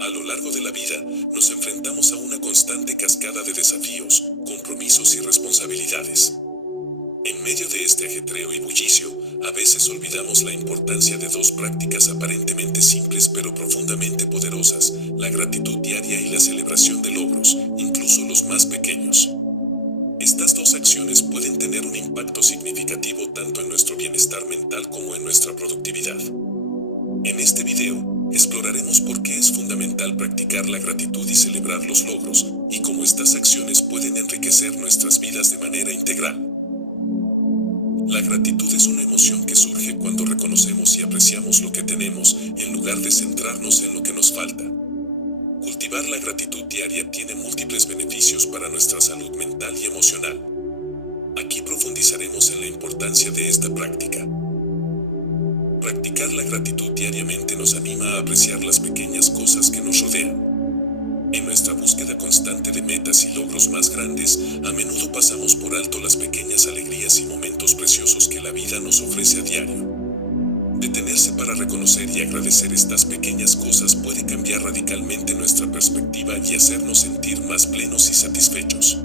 A lo largo de la vida, nos enfrentamos a una constante cascada de desafíos, compromisos y responsabilidades. En medio de este ajetreo y bullicio, a veces olvidamos la importancia de dos prácticas aparentemente simples pero profundamente poderosas: la gratitud diaria y la celebración de logros, incluso los más pequeños. Estas dos acciones pueden tener un impacto significativo tanto en nuestro bienestar mental como en nuestra productividad. En este video, exploraremos por qué es fundamental practicar la gratitud y celebrar los logros, y cómo estas acciones pueden enriquecer nuestras vidas de manera integral. La gratitud es una emoción que surge cuando reconocemos y apreciamos lo que tenemos, en lugar de centrarnos en lo que nos falta. Cultivar la gratitud diaria tiene múltiples beneficios para nuestra salud mental y emocional. Aquí profundizaremos en la importancia de esta práctica. Practicar la gratitud diariamente nos anima a apreciar las pequeñas cosas que nos rodean. En nuestra búsqueda constante de metas y logros más grandes, a menudo pasamos por alto las pequeñas alegrías y momentos preciosos que la vida nos ofrece a diario. Detenerse para reconocer y agradecer estas pequeñas cosas puede cambiar radicalmente nuestra perspectiva y hacernos sentir más plenos y satisfechos.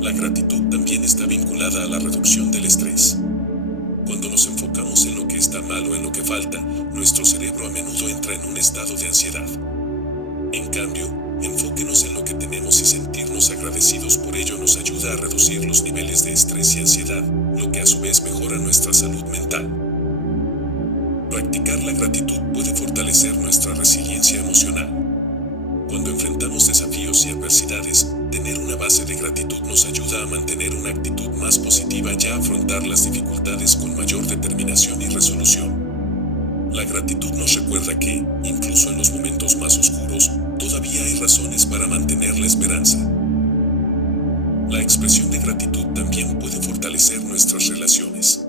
La gratitud también está vinculada a la reducción del estrés. Cuando nos enfocamos en lo que está mal o en lo que falta, nuestro cerebro a menudo entra en un estado de ansiedad. En cambio, enfóquenos en lo que tenemos y sentirnos agradecidos por ello nos ayuda a reducir los niveles de estrés y ansiedad, lo que a su vez mejora nuestra salud mental. Practicar la gratitud puede fortalecer nuestra resiliencia emocional. Cuando enfrentamos desafíos y adversidades, tener una base de gratitud nos ayuda a mantener una actitud más positiva y a afrontar las dificultades con mayor determinación y resolución. La gratitud nos recuerda que, incluso en los momentos más oscuros, todavía hay razones para mantener la esperanza. La expresión de gratitud también puede fortalecer nuestras relaciones.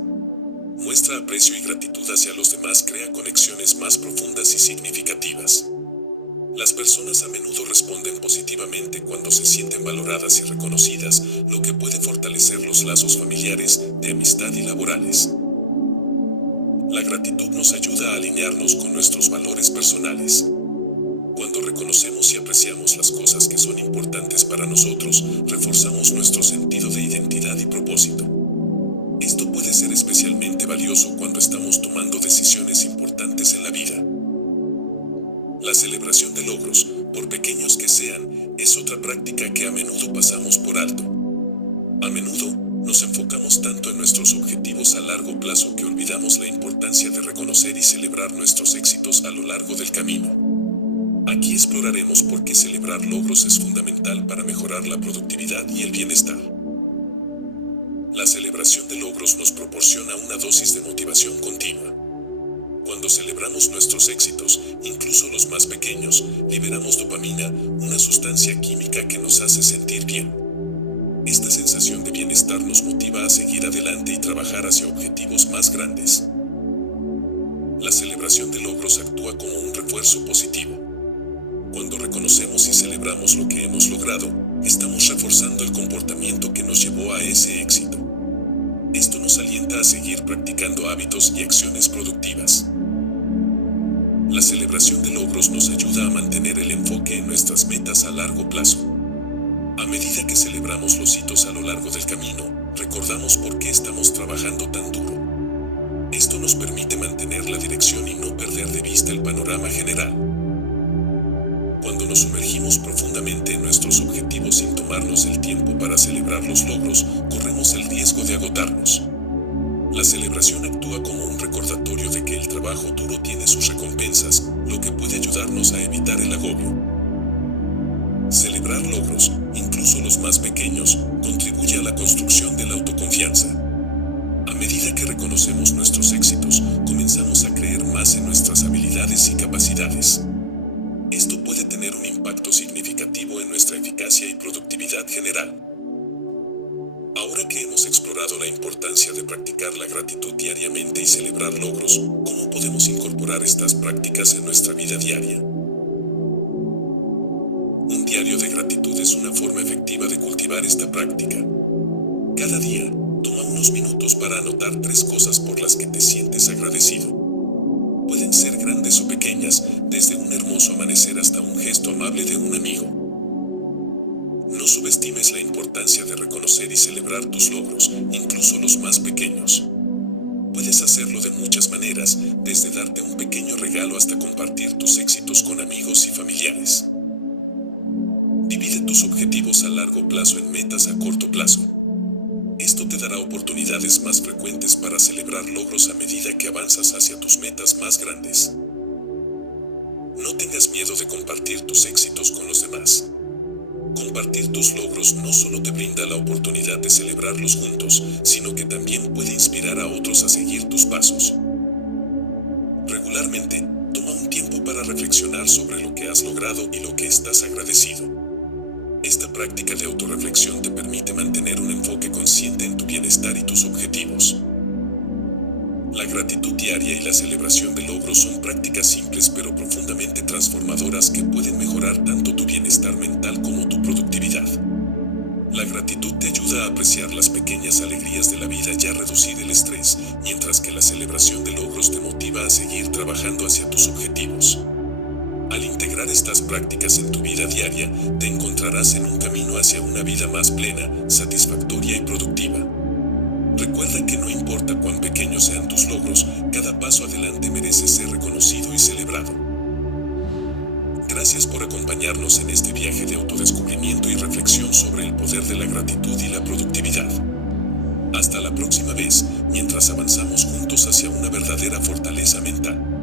Muestra aprecio y gratitud hacia los demás crea conexiones más profundas y significativas. Las personas a menudo responden positivamente cuando se sienten valoradas y reconocidas, lo que puede fortalecer los lazos familiares, de amistad y laborales. La gratitud nos ayuda a alinearnos con nuestros valores personales. Cuando reconocemos y apreciamos las cosas que son importantes para nosotros, reforzamos nuestro sentido de identidad y propósito. Esto puede ser especialmente valioso cuando estamos tomando decisiones importantes en la vida. La celebración de logros, por pequeños que sean, es otra práctica que a menudo pasamos por alto. A menudo, nos enfocamos tanto en nuestros objetivos a largo plazo que olvidamos la importancia de reconocer y celebrar nuestros éxitos a lo largo del camino. Aquí exploraremos por qué celebrar logros es fundamental para mejorar la productividad y el bienestar. La celebración de logros nos proporciona una dosis de motivación continua. Cuando celebramos nuestros éxitos, incluso los más pequeños, liberamos dopamina, una sustancia química que nos hace sentir bien. Esta sensación de bienestar nos motiva a seguir adelante y trabajar hacia objetivos más grandes. La celebración de logros actúa como un refuerzo positivo. Cuando reconocemos y celebramos lo que hemos logrado, estamos reforzando el comportamiento que nos llevó a ese éxito. Esto nos alienta a seguir practicando hábitos y acciones productivas. La celebración de logros nos ayuda a mantener el enfoque en nuestras metas a largo plazo. A medida que celebramos los hitos a lo largo del camino, recordamos por qué estamos trabajando tan duro. Esto nos permite mantener la dirección y no perder de vista el panorama general. Cuando nos sumergimos profundamente en nuestros objetivos sin tomarnos el tiempo para celebrar los logros, corremos el riesgo de agotarnos. La celebración actúa como un recordatorio de que el trabajo duro tiene sus recompensas, lo que puede ayudarnos a evitar el agobio. Celebrar logros, incluso los más pequeños, contribuye a la construcción de la autoconfianza. A medida que reconocemos nuestros éxitos, comenzamos a creer más en nuestras habilidades y capacidades. Esto puede tener un impacto significativo en nuestra eficacia y productividad general. Ahora que hemos explorado la importancia de practicar la gratitud diariamente y celebrar logros, ¿cómo podemos incorporar estas prácticas en nuestra vida diaria? Un diario de gratitud es una forma efectiva de cultivar esta práctica. Cada día, toma unos minutos para anotar 3 cosas por las que te sientes agradecido. pueden ser grandes o pequeñas, desde un hermoso amanecer hasta un gesto amable de un amigo. No subestimes la importancia de reconocer y celebrar tus logros, incluso los más pequeños. Puedes hacerlo de muchas maneras, desde darte un pequeño regalo hasta compartir tus éxitos con amigos y familiares. Divide tus objetivos a largo plazo en metas a corto plazo. Esto te dará oportunidades más frecuentes para celebrar logros a medida que avanzas hacia tus metas más grandes. No tengas miedo de compartir tus éxitos con los demás. Compartir tus logros no solo te brinda la oportunidad de celebrarlos juntos, sino que también puede inspirar a otros a seguir tus pasos. Regularmente, toma un tiempo para reflexionar sobre lo que has logrado y lo que estás agradecido. Esta práctica de autorreflexión te permite mantener un enfoque consciente en tu bienestar y tus objetivos. La gratitud diaria y la celebración de logros son prácticas simples pero profundamente transformadoras que pueden mejorar tanto tu bienestar mental como tu productividad. La gratitud te ayuda a apreciar las pequeñas alegrías de la vida y a reducir el estrés, mientras que la celebración de logros te motiva a seguir trabajando hacia tus objetivos. Al integrar estas prácticas en tu vida diaria, te encontrarás en un camino hacia una vida más plena, satisfactoria y productiva. Recuerda que no importa cuán pequeños sean tus logros, cada paso adelante merece ser reconocido y celebrado. Gracias por acompañarnos en este viaje de autodescubrimiento y reflexión sobre el poder de la gratitud y la productividad. Hasta la próxima vez, mientras avanzamos juntos hacia una verdadera fortaleza mental.